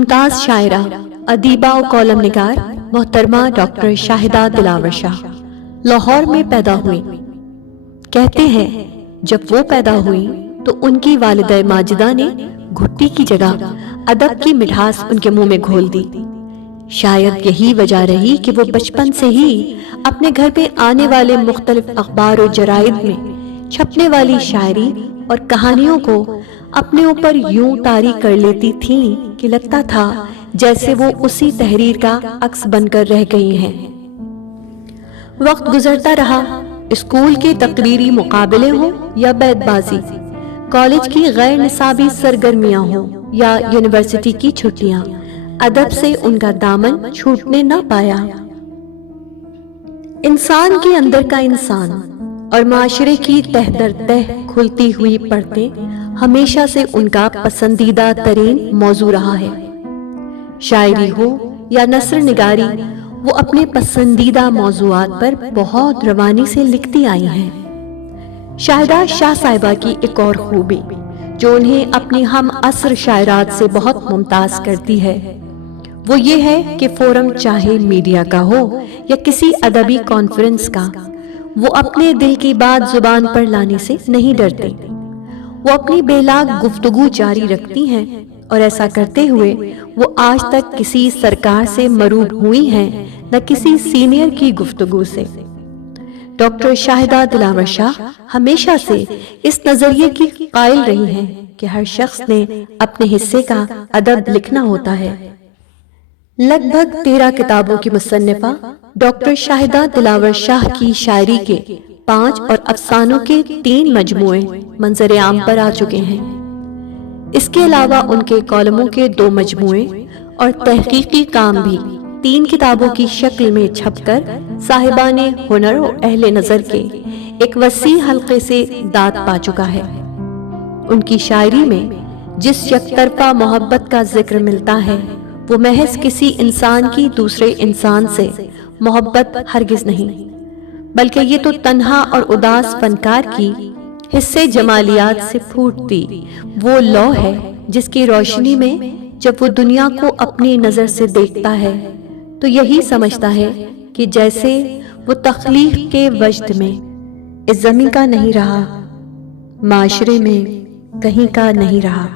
ممتاز شاعرہ، ادیبہ و کالم نگار محترمہ ڈاکٹر شاہدہ دلاور شاہ لاہور میں پیدا ہوئی۔ کہتے ہیں جب وہ پیدا ہوئی تو ان کی والدہ ماجدہ نے گھٹی کی جگہ ادب کی مٹھاس ان کے منہ میں گھول دی۔ شاید یہی وجہ رہی کہ وہ بچپن سے ہی اپنے گھر پہ آنے والے مختلف اخبار و جرائد میں چھپنے والی شاعری اور کہانیوں کو اپنے اوپر یوں طاری کر لیتی تھیں کہ لگتا تھا جیسے وہ اسی تحریر کا عکس بن کر رہ گئی ہیں۔ وقت گزرتا رہا، اسکول کے تقریری مقابلے ہوں یا بیت بازی، کالج کی غیر نصابی سرگرمیاں ہوں یا یونیورسٹی کی چھٹیاں، ادب سے ان کا دامن چھوٹنے نہ پایا۔ انسان کے اندر کا انسان اور معاشرے کی تہ در تہ کھلتی ہوئی پرتیں ہمیشہ سے ان کا پسندیدہ ترین موضوع رہا ہے۔ شاعری ہو یا نثر نگاری، وہ اپنے پسندیدہ موضوعات پر بہت روانی سے لکھتی آئی ہیں۔ شاہدہ شاہ صاحبہ کی ایک اور خوبی جو انہیں اپنی ہم عصر شاعرات سے بہت ممتاز کرتی ہے وہ یہ ہے کہ فورم چاہے میڈیا کا ہو یا کسی ادبی کانفرنس کا، وہ اپنے دل کی بات زبان پر لانے سے نہیں ڈرتے۔ وہ اپنی بے لاگ گفتگو جاری رکھتی ہیں اور ایسا کرتے ہوئے وہ آج تک کسی سرکار سے مروب ہوئی ہیں نہ کسی سینئر کی گفتگو سے۔ ڈاکٹر شاہدہ دلاور شاہ ہمیشہ سے اس نظریے کی قائل رہی ہیں کہ ہر شخص نے اپنے حصے کا ادب لکھنا ہوتا ہے۔ لگ بھگ 13 کتابوں کی مصنفہ ڈاکٹر شاہدہ دلاور شاہ کی شاعری کے 5 اور افسانوں کے 3 مجموعے منظر عام پر آ چکے ہیں۔ اس کے علاوہ ان کے کالموں کے 2 مجموعے اور تحقیقی کام بھی 3 کتابوں کی شکل میں چھپ کر صاحبان ہنر و اہل نظر کے ایک وسیع حلقے سے داد پا چکا ہے۔ ان کی شاعری میں جس یک طرفہ محبت کا ذکر ملتا ہے وہ محض کسی انسان کی دوسرے انسان سے محبت ہرگز نہیں، بلکہ یہ تو تنہا اور اداس فنکار کی حصے جمالیات سے پھوٹتی وہ لو ہے جس کی روشنی میں جب وہ دنیا کو اپنی نظر سے دیکھتا ہے تو یہی سمجھتا ہے کہ جیسے وہ تخلیق کے وجد میں اس زمین کا نہیں رہا، معاشرے میں کہیں کا نہیں رہا۔